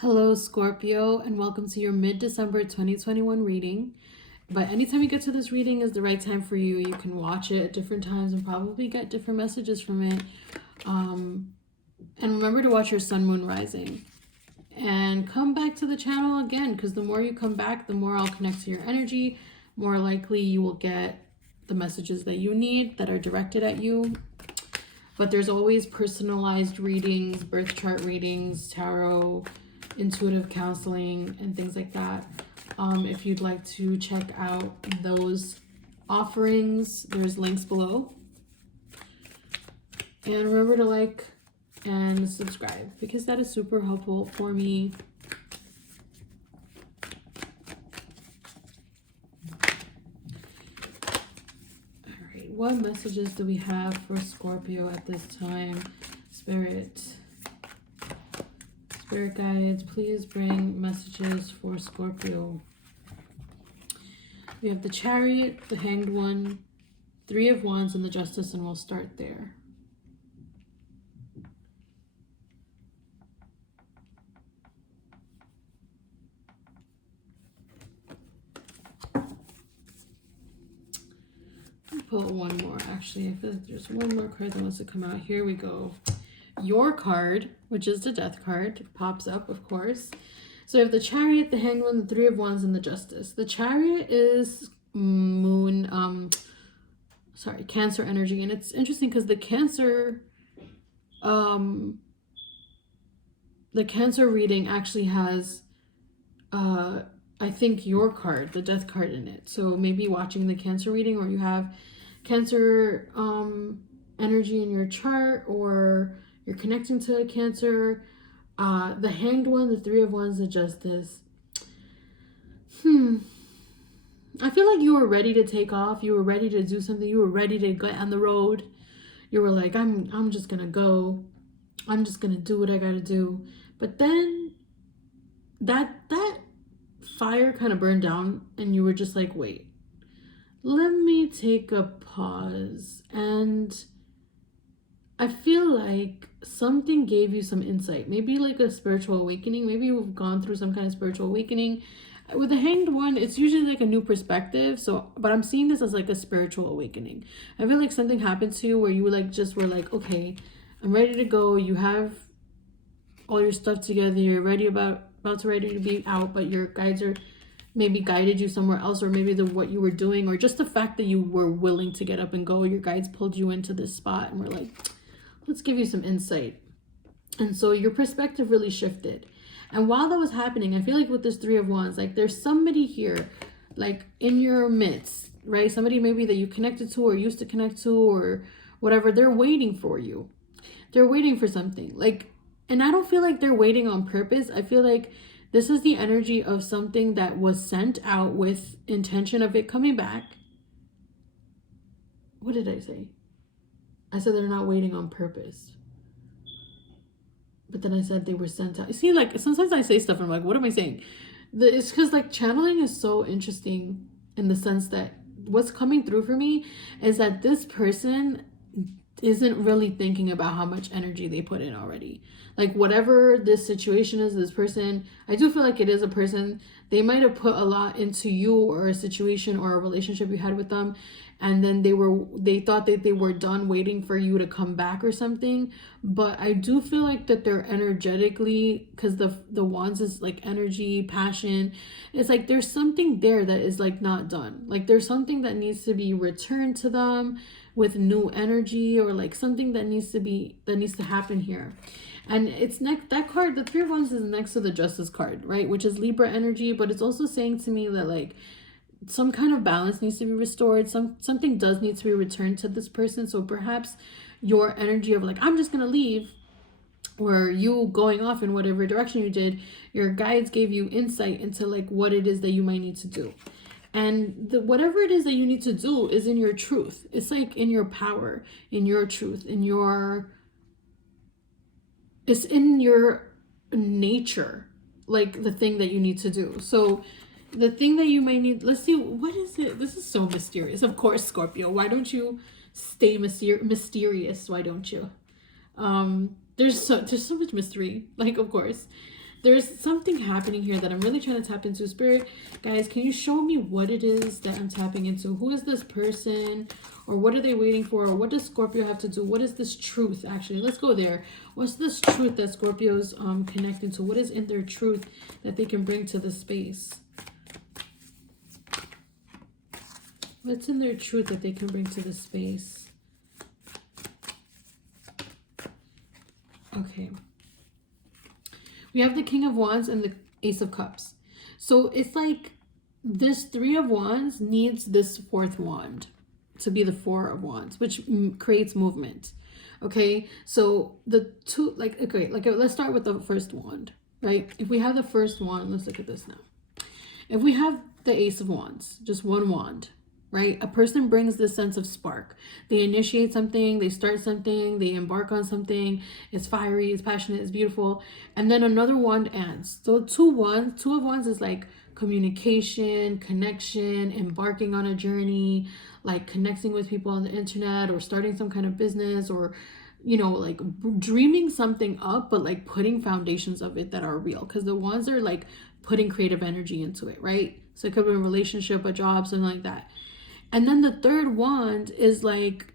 Hello, Scorpio, and welcome to your mid-December 2021 reading. But anytime you get to this reading is the right time for you. You can watch it at different times and probably get different messages from it. And remember to watch your sun, moon, rising. And come back to the channel again, because the more you come back, the more I'll connect to your energy. More likely you will get the messages that you need that are directed at you. But there's always personalized readings, birth chart readings, tarot, intuitive counseling, and things like that. If you'd like to check out those offerings, there's links below. And remember to like and subscribe because that is super helpful for me. All right, what messages do we have for Scorpio at this time? Spirit guides, please bring messages for Scorpio. We have the Chariot, the Hanged One, Three of Wands, and the Justice, and we'll start there. I'll pull one more, actually. I feel like there's one more card that wants to come out. Here we go. Your card, which is the Death card, pops up, of course. So we have the Chariot, the Hanged One, the Three of Wands, and the Justice. The Chariot is Cancer energy, and it's interesting because the Cancer reading actually has I think your card, the Death card, in it. So maybe watching the Cancer reading, or you have Cancer energy in your chart, or you're connecting to a Cancer. The Hanged One, the Three of Wands, the Justice. I feel like you were ready to take off. You were ready to do something. You were ready to get on the road. You were like, I'm just gonna go. I'm just gonna do what I gotta do. But then that fire kind of burned down, and you were just like, wait, let me take a pause. And I feel like something gave you some insight, maybe like a spiritual awakening. Maybe you've gone through some kind of spiritual awakening. With the Hanged One, it's usually like a new perspective. So, but I'm seeing this as like a spiritual awakening. I feel like something happened to you where you like just were like, okay, I'm ready to go. You have all your stuff together. You're ready ready to be out, but your guides are maybe guided you somewhere else, or maybe what you were doing, or just the fact that you were willing to get up and go. Your guides pulled you into this spot and were like, let's give you some insight. And so your perspective really shifted. And while that was happening, I feel like with this Three of Wands, like there's somebody here, like in your midst, right? Somebody maybe that you connected to or used to connect to or whatever. They're waiting for you. They're waiting for something. Like, and I don't feel like they're waiting on purpose. I feel like this is the energy of something that was sent out with intention of it coming back. What did I say? I said they're not waiting on purpose. But then I said they were sent out. You see, like, sometimes I say stuff and I'm like, what am I saying? It's because, like, channeling is so interesting in the sense that what's coming through for me is that this person isn't really thinking about how much energy they put in already. Like, whatever this situation is, this person, I do feel like it is a person. They might have put a lot into you or a situation or a relationship you had with them, and then they thought that they were done waiting for you to come back or something. But I do feel like that they're energetically, because the Wands is like energy, passion. It's like there's something there that is like not done. Like there's something that needs to be returned to them with new energy, or like something that needs to happen here. And it's that card, the Three of Wands, is next to the Justice card, right? Which is Libra energy, but it's also saying to me that like some kind of balance needs to be restored. Something does need to be returned to this person. So perhaps your energy of like, I'm just gonna leave, or you going off in whatever direction you did, your guides gave you insight into like what it is that you might need to do. And whatever it is that you need to do is in your truth. It's like in your power, in your truth, it's in your nature, like the thing that you need to do. So the thing that you might need, let's see, what is it? This is so mysterious. Of course, Scorpio, why don't you stay mysterious? Why don't you? There's so much mystery, like, of course. There's something happening here that I'm really trying to tap into. Spirit, guys, can you show me what it is that I'm tapping into? Who is this person? Or what are they waiting for? Or what does Scorpio have to do? What is this truth, actually? Let's go there. What's this truth that Scorpio's connecting to? What is in their truth that they can bring to the space? What's in their truth that they can bring to the space? Okay. We have the King of Wands and the Ace of Cups. So it's like this Three of Wands needs this fourth wand to be the Four of Wands, which creates movement. Okay, so the two, like, okay, like let's start with the first wand, right? If we have the first wand, let's look at this now. If we have the Ace of Wands, just one wand, right? A person brings this sense of spark. They initiate something, they start something, they embark on something. It's fiery, it's passionate, it's beautiful. And then another wand ends. So two of wands is like communication, connection, embarking on a journey, like connecting with people on the internet or starting some kind of business, or, you know, like dreaming something up, but like putting foundations of it that are real. Because the wands are like putting creative energy into it, right? So it could be a relationship, a job, something like that. And then the third wand is like,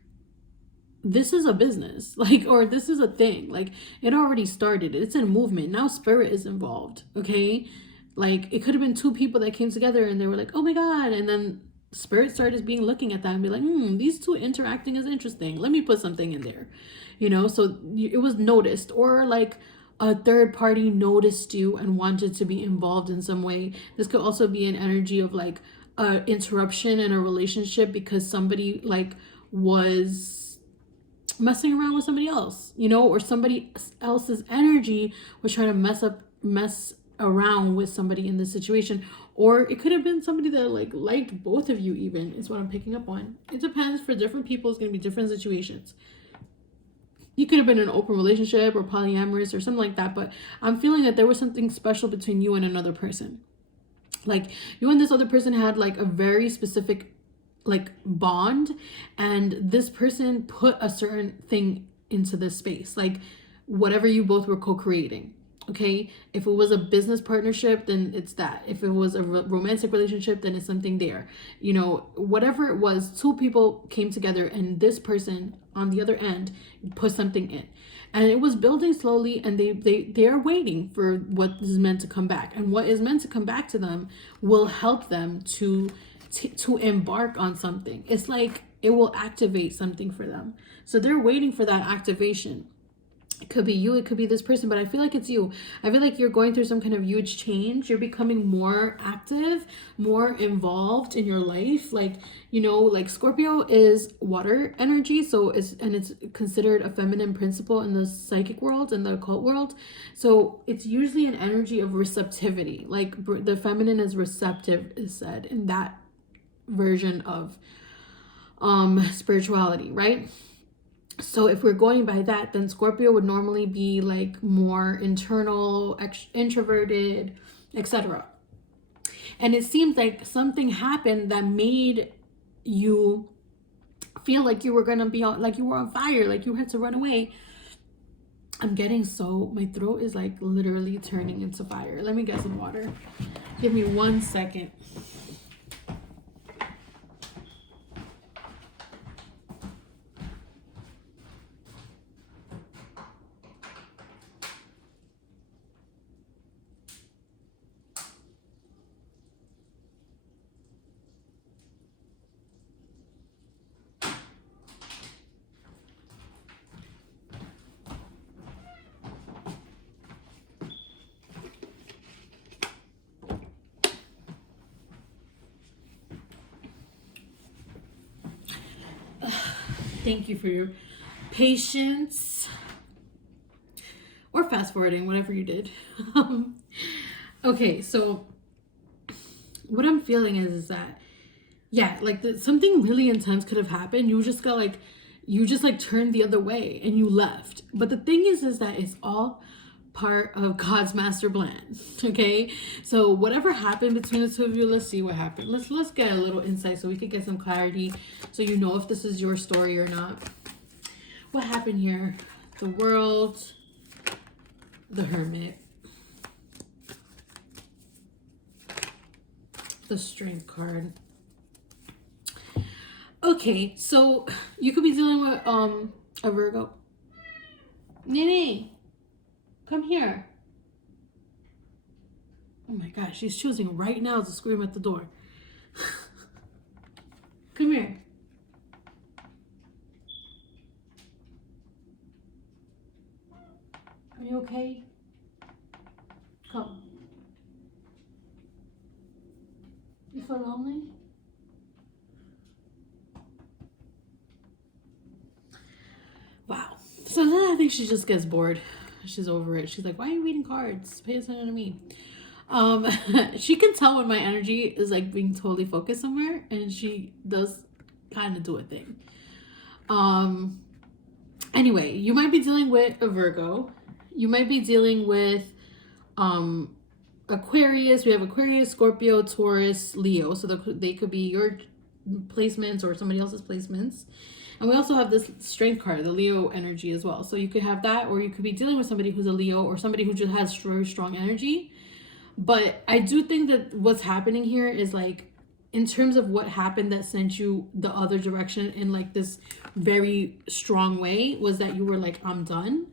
this is a business, like, or this is a thing, like it already started, it's in movement. Now spirit is involved, okay? Like it could have been two people that came together and they were like, oh my God. And then spirit started being looking at that and be like, these two interacting is interesting. Let me put something in there, you know? So it was noticed, or like a third party noticed you and wanted to be involved in some way. This could also be an energy of like, interruption in a relationship because somebody like was messing around with somebody else, you know, or somebody else's energy was trying to mess around with somebody in this situation. Or it could have been somebody that like liked both of you, even, is what I'm picking up on. It depends. For different people, it's going to be different situations. You could have been in an open relationship or polyamorous or something like that, but I'm feeling that there was something special between you and another person. Like you and this other person had like a very specific like bond, and this person put a certain thing into this space, like whatever you both were co-creating. Okay, if it was a business partnership, then it's that. If it was a romantic relationship, then it's something there. You know, whatever it was, two people came together and this person on the other end put something in. And it was building slowly, and they are waiting for what is meant to come back. And what is meant to come back to them will help them to embark on something. It's like it will activate something for them. So they're waiting for that activation. It could be you, it could be this person, but I feel like it's you. I feel like you're going through some kind of huge change. You're becoming more active, more involved in your life. Like, you know, like Scorpio is water energy, so it's considered a feminine principle in the psychic world and the occult world. So it's usually an energy of receptivity. Like the feminine is receptive, is said in that version of spirituality, right? So if we're going by that, then Scorpio would normally be like more internal, introverted, etc. And it seems like something happened that made you feel like you were gonna be on, like you were on fire, like you had to run away. I'm getting so, my throat is like literally turning into fire. Let me get some water. Give me 1 second. Thank you for your patience, or fast forwarding, whatever you did. Okay, so what I'm feeling is that, yeah, like something really intense could have happened. You just turned the other way and you left. But the thing is that it's all part of God's master plan. Okay, so whatever happened between the two of you, let's see what happened. Let's get a little insight so we could get some clarity, so you know if this is your story or not. What happened here? The World, the Hermit. the Strength card. Okay, so you could be dealing with a Virgo. Nene, come here. Oh my gosh, she's choosing right now to scream at the door. Come here. Are you okay? Come. You feel lonely? Wow. So then I think she just gets bored. She's over it. She's like, why are you reading cards? Pay attention to me. She can tell when my energy is like being totally focused somewhere, and she does kind of do a thing. Anyway, you might be dealing with a Virgo. You might be dealing with Aquarius. We have Aquarius, Scorpio, Taurus, Leo. So they could be your placements or somebody else's placements. And we also have this Strength card, the Leo energy as well. So you could have that, or you could be dealing with somebody who's a Leo or somebody who just has very strong energy. But I do think that what's happening here is like, in terms of what happened that sent you the other direction in like this very strong way, was that you were like, I'm done.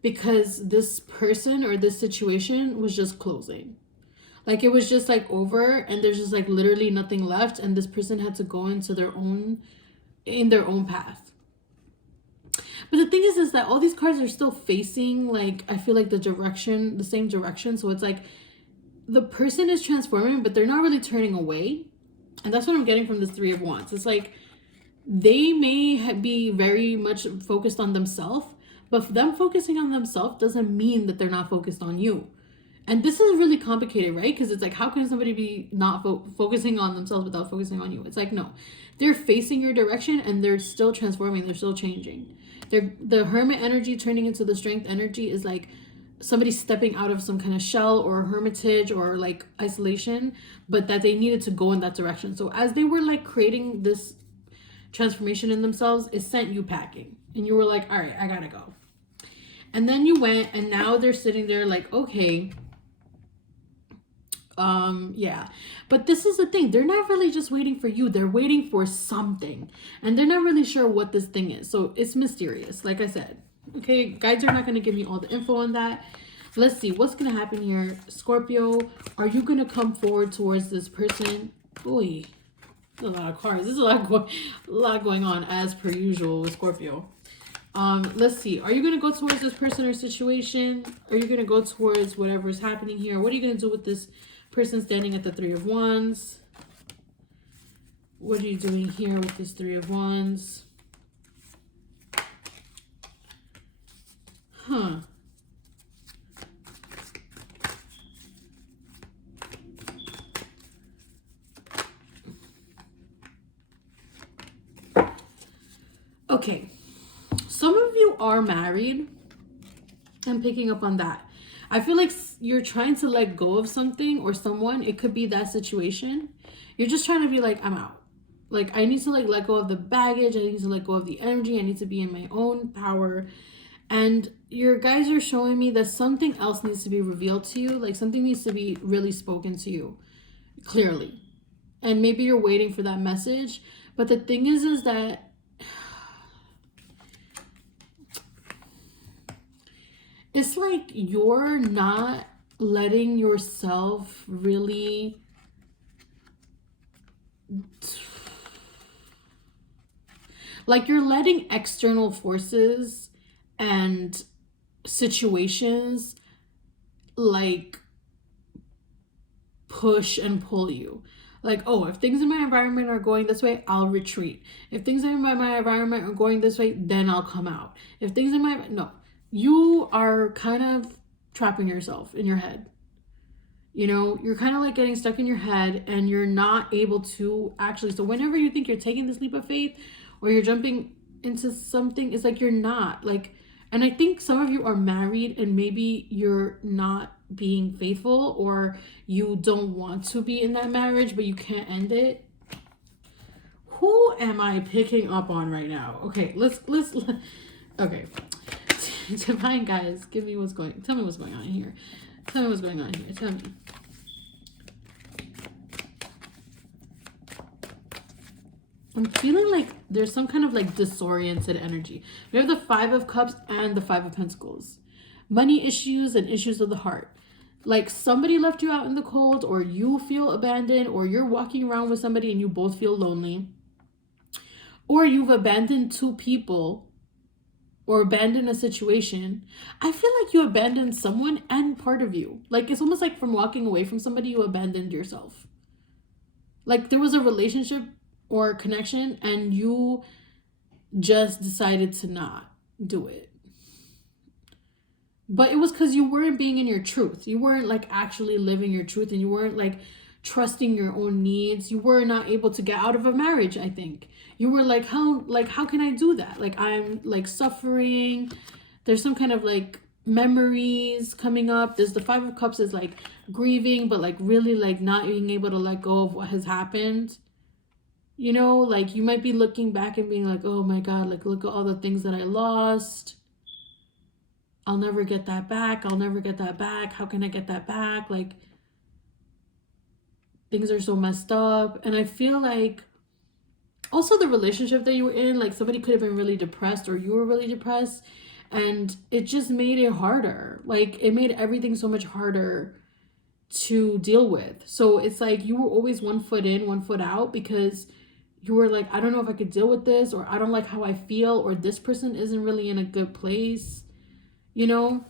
Because this person or this situation was just closing. Like it was just like over, and there's just like literally nothing left, and this person had to go into their own path. But the thing is that all these cards are still facing, like, I feel like the same direction. So it's like the person is transforming, but they're not really turning away. And that's what I'm getting from this Three of Wands. It's like they may be very much focused on themselves, but them focusing on themselves doesn't mean that they're not focused on you. And this is really complicated, right? Because it's like, how can somebody be not focusing on themselves without focusing on you? It's like, no, they're facing your direction and they're still transforming. They're still changing. The Hermit energy turning into the Strength energy is like somebody stepping out of some kind of shell or hermitage or like isolation, but that they needed to go in that direction. So as they were like creating this transformation in themselves, it sent you packing. And you were like, all right, I gotta go. And then you went, and now they're sitting there like, okay, yeah. But this is the thing. They're not really just waiting for you. They're waiting for something. And they're not really sure what this thing is. So it's mysterious, like I said. Okay, guides are not going to give me all the info on that. Let's see. What's going to happen here? Scorpio, are you going to come forward towards this person? Boy, a lot of cards. There's a lot going on as per usual with Scorpio. Let's see. Are you going to go towards this person or situation? Are you going to go towards whatever's happening here? What are you going to do with this person standing at the Three of Wands? What are you doing here with this Three of Wands? Huh. Okay. Some of you are married. I'm picking up on that. I feel like you're trying to let go of something or someone. It could be that situation. You're just trying to be like, I'm out. Like, I need to like let go of the baggage. I need to let go of the energy. I need to be in my own power. And your guys are showing me that something else needs to be revealed to you. Like something needs to be really spoken to you clearly. And maybe you're waiting for that message. But the thing is that it's like you're not letting yourself really like you're letting external forces and situations like push and pull you. Like, oh, if things in my environment are going this way, I'll retreat. If things in my environment are going this way, then I'll come out. If things in my... No. You are kind of trapping yourself in your head. You know, you're kind of like getting stuck in your head and you're not able to actually... So whenever you think you're taking this leap of faith or you're jumping into something, it's like you're not. Like, and I think some of you are married and maybe you're not being faithful or you don't want to be in that marriage, but you can't end it. Who am I picking up on right now? Okay, let's okay. Divine guys, tell me what's going on here. Tell me what's going on here. Tell me. I'm feeling like there's some kind of like disoriented energy. We have the Five of Cups and the Five of Pentacles. Money issues and issues of the heart. Like somebody left you out in the cold, or you feel abandoned, or you're walking around with somebody and you both feel lonely. Or you've abandoned two people or abandoned a situation. I feel like you abandoned someone and part of you. Like it's almost like from walking away from somebody, you abandoned yourself. Like there was a relationship or connection and you just decided to not do it. But it was because you weren't being in your truth. You weren't like actually living your truth, and you weren't like trusting your own needs. You were not able to get out of a marriage, I think. You were like, how can I do that? Like I'm like suffering. There's some kind of like memories coming up. There's the Five of Cups is like grieving, but like really like not being able to let go of what has happened. You know, like you might be looking back and being like, oh my God, like look at all the things that I lost. I'll never get that back. I'll never get that back. How can I get that back? Like things are so messed up. And I feel like also the relationship that you were in, like somebody could have been really depressed, or you were really depressed, and it just made it harder. Like it made everything so much harder to deal with. So it's like you were always 1 foot in, 1 foot out, because you were like, I don't know if I could deal with this, or I don't like how I feel, or this person isn't really in a good place, you know?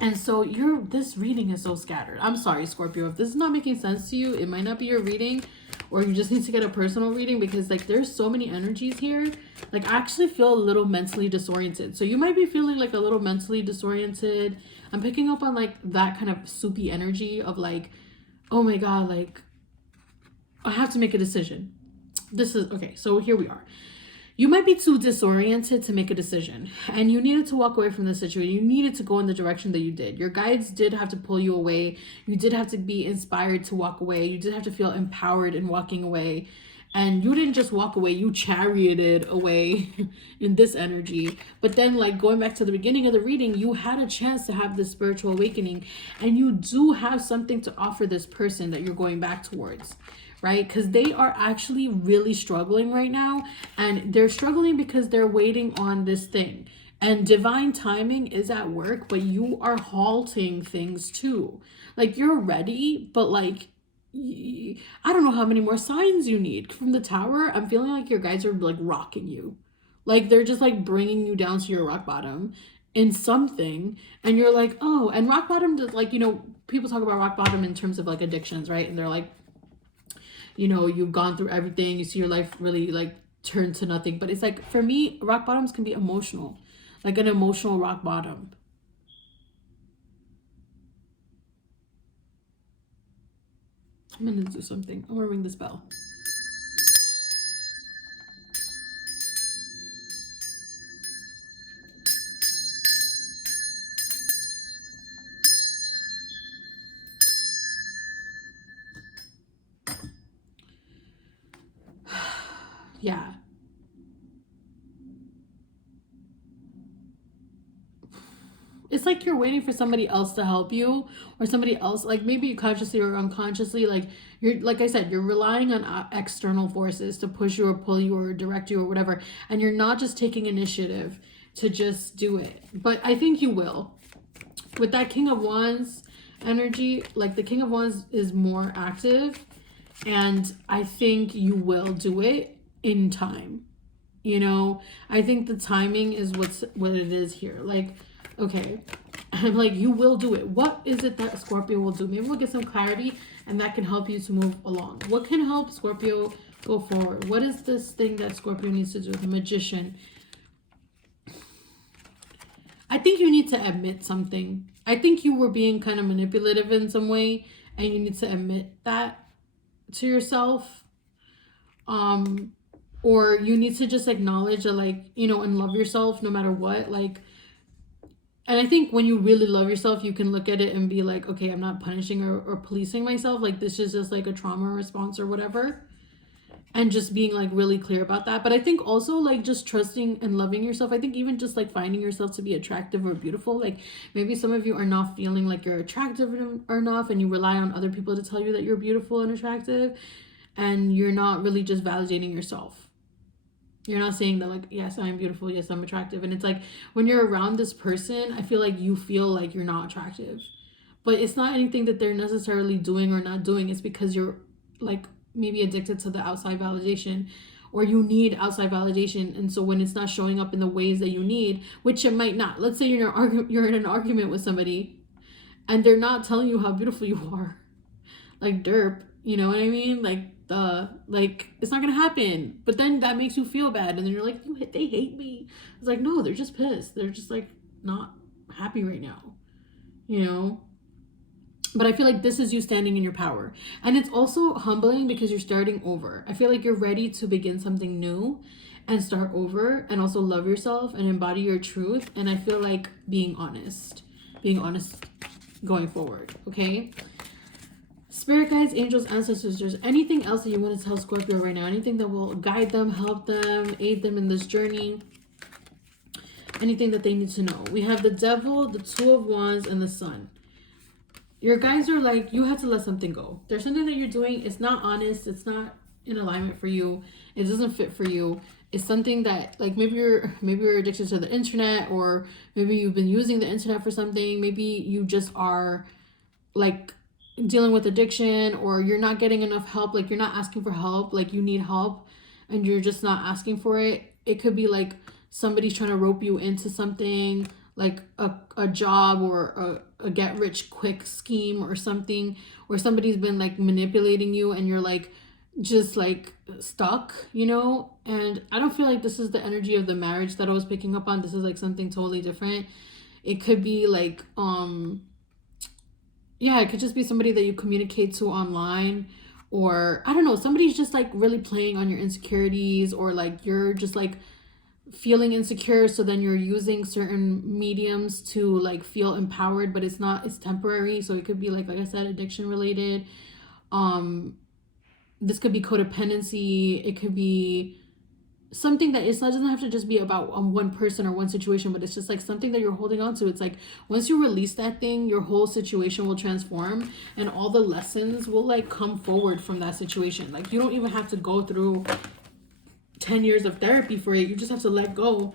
And so this reading is so scattered. I'm sorry, Scorpio, if this is not making sense to you, it might not be your reading, or you just need to get a personal reading, because like there's so many energies here. Like I actually feel a little mentally disoriented. So you might be feeling like a little mentally disoriented. I'm picking up on like that kind of soupy energy of like, oh my God, like I have to make a decision. This is okay. So here we are. You might be too disoriented to make a decision, and you needed to walk away from the situation. You needed to go in the direction that you did. Your guides did have to pull you away. You did have to be inspired to walk away. You did have to feel empowered in walking away. And you didn't just walk away, you charioted away in this energy. But then like going back to the beginning of the reading, you had a chance to have this spiritual awakening, and you do have something to offer this person that you're going back towards. Right? Because they are actually really struggling right now, and they're struggling because they're waiting on this thing, and divine timing is at work, but you are halting things too. Like you're ready, but like I don't know how many more signs you need. From the Tower, I'm feeling like your guides are like rocking you, like they're just like bringing you down to your rock bottom in something, and you're like, oh. And rock bottom does, like, you know, people talk about rock bottom in terms of like addictions, right? And they're like, you know, you've gone through everything, you see your life really like turn to nothing. But it's like, for me, rock bottoms can be emotional, like an emotional rock bottom. I'm gonna do something. I'm gonna ring this bell. Yeah. It's like you're waiting for somebody else to help you, or somebody else, like maybe consciously or unconsciously, like you're, like I said, you're relying on external forces to push you or pull you or direct you or whatever, and you're not just taking initiative to just do it. But I think you will. With that King of Wands energy, like the King of Wands is more active, and I think you will do it in time. You know, I think the timing is what it is here. Like, okay, I'm like, you will do it. What is it that Scorpio will do? Maybe we'll get some clarity, and that can help you to move along. What can help Scorpio go forward? What is this thing that Scorpio needs to do? The Magician. I think you need to admit something. I think you were being kind of manipulative in some way, and you need to admit that to yourself. Or you need to just acknowledge that, like, you know, and love yourself no matter what. Like, and I think when you really love yourself, you can look at it and be like, okay, I'm not punishing or policing myself. Like, this is just like a trauma response or whatever. And just being like really clear about that. But I think also like just trusting and loving yourself. I think even just like finding yourself to be attractive or beautiful. Like maybe some of you are not feeling like you're attractive enough, and you rely on other people to tell you that you're beautiful and attractive, and you're not really just validating yourself. You're not saying that, like, yes, I'm beautiful, yes, I'm attractive. And it's like, when you're around this person, I feel like you feel like you're not attractive. But it's not anything that they're necessarily doing or not doing. It's because you're, like, maybe addicted to the outside validation, or you need outside validation. And so when it's not showing up in the ways that you need, which it might not. Let's say you're in an argument with somebody and they're not telling you how beautiful you are. Like, derp, you know what I mean? Like, it's not gonna happen. But then that makes you feel bad, and then you're like, they hate me. It's like, no, they're just pissed. They're just, like, not happy right now, you know? But I feel like this is you standing in your power. And it's also humbling because you're starting over. I feel like you're ready to begin something new and start over, and also love yourself and embody your truth. And I feel like being honest going forward, okay? Spirit guides, angels, ancestors, there's anything else that you want to tell Scorpio right now? Anything that will guide them, help them, aid them in this journey? Anything that they need to know? We have the Devil, the Two of Wands, and the Sun. Your guys are like, you have to let something go. There's something that you're doing. It's not honest. It's not in alignment for you. It doesn't fit for you. It's something that, like, maybe you're addicted to the internet, or maybe you've been using the internet for something. Maybe you just are, like, dealing with addiction, or you're not getting enough help. Like, you're not asking for help. Like, you need help and you're just not asking for it. It could be like somebody's trying to rope you into something, like a job, or a get rich quick scheme or something, or somebody's been, like, manipulating you and you're, like, just, like, stuck, you know? And I don't feel like this is the energy of the marriage that I was picking up on. This is, like, something totally different. It could be like, yeah, it could just be somebody that you communicate to online, or I don't know, somebody's just, like, really playing on your insecurities, or, like, you're just, like, feeling insecure, so then you're using certain mediums to, like, feel empowered, but it's temporary. So it could be, like I said, addiction related. This could be codependency. It could be something that doesn't have to just be about one person or one situation, but it's just, like, something that you're holding on to. It's like, once you release that thing, your whole situation will transform, and all the lessons will, like, come forward from that situation. Like, you don't even have to go through 10 years of therapy for it. You just have to let go,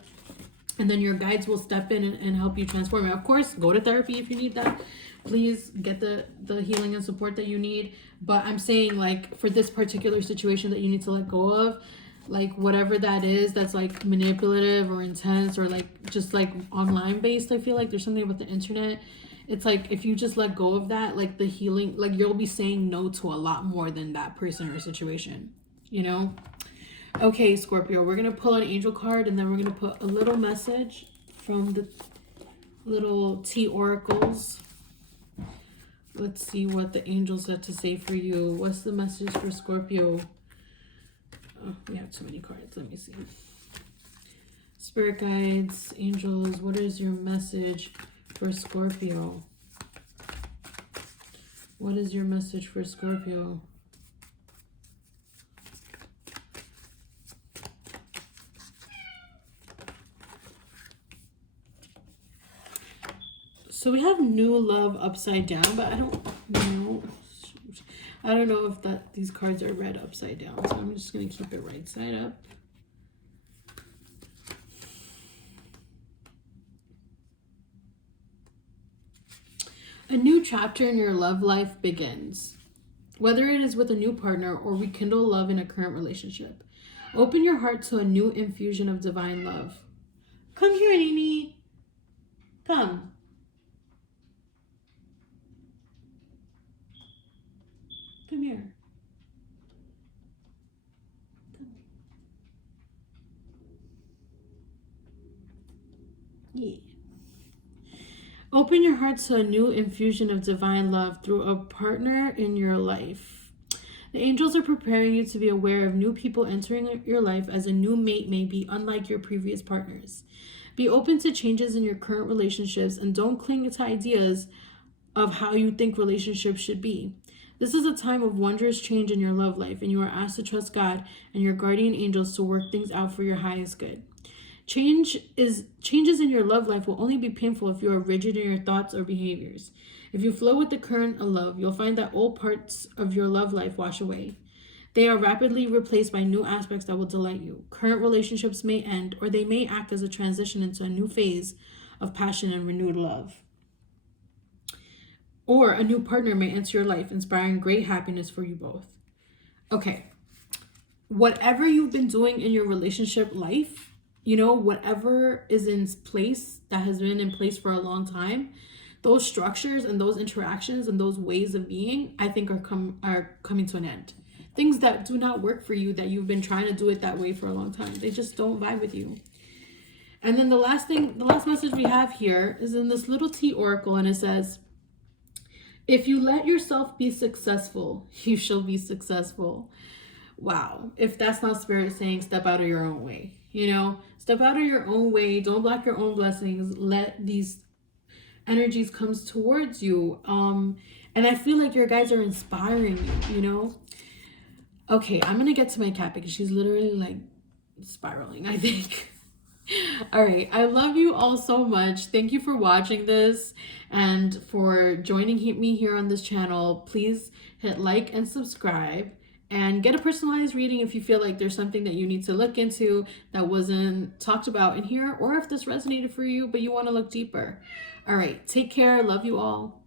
and then your guides will step in and help you transform it. Of course, go to therapy if you need that. Please get the healing and support that you need. But I'm saying, like, for this particular situation that you need to let go of, like, whatever that is, that's, like, manipulative or intense, or, like, just, like, online based, I feel like there's something with the internet. It's like, if you just let go of that, like, the healing, like, you'll be saying no to a lot more than that person or situation, you know? Okay, Scorpio, we're going to pull an angel card, and then we're going to put a little message from the little T oracles. Let's see what the angels have to say for you. What's the message for Scorpio? Oh, we have too many cards. Let me see. Spirit guides, angels, what is your message for Scorpio? What is your message for Scorpio? So we have new love upside down, but I don't know if these cards are read upside down. So I'm just going to keep it right side up. A new chapter in your love life begins. Whether it is with a new partner or rekindle love in a current relationship, open your heart to a new infusion of divine love. Come here, Nini. Come. Come here. Come. Yeah. Open your heart to a new infusion of divine love through a partner in your life. The angels are preparing you to be aware of new people entering your life, as a new mate may be unlike your previous partners. Be open to changes in your current relationships, and don't cling to ideas of how you think relationships should be. This is a time of wondrous change in your love life, and you are asked to trust God and your guardian angels to work things out for your highest good. Changes in your love life will only be painful if you are rigid in your thoughts or behaviors. If you flow with the current of love, you'll find that old parts of your love life wash away. They are rapidly replaced by new aspects that will delight you. Current relationships may end, or they may act as a transition into a new phase of passion and renewed love. Or a new partner may enter your life, inspiring great happiness for you both. Okay. Whatever you've been doing in your relationship life, you know, whatever is in place that has been in place for a long time, those structures and those interactions and those ways of being, I think are coming to an end. Things that do not work for you, that you've been trying to do it that way for a long time, they just don't vibe with you. And then the last message we have here is in this little T oracle, and it says, if you let yourself be successful, you shall be successful. Wow. If that's not spirit saying step out of your own way, you know, step out of your own way. Don't block your own blessings. Let these energies come towards you. And I feel like your guys are inspiring you, you know. Okay, I'm going to get to my cat because she's literally like spiraling, I think. All right, I love you all so much. Thank you for watching this and for joining me here on this channel. Please hit like and subscribe and get a personalized reading if you feel like there's something that you need to look into that wasn't talked about in here, or if this resonated for you but you want to look deeper. All right, take care. Love you all.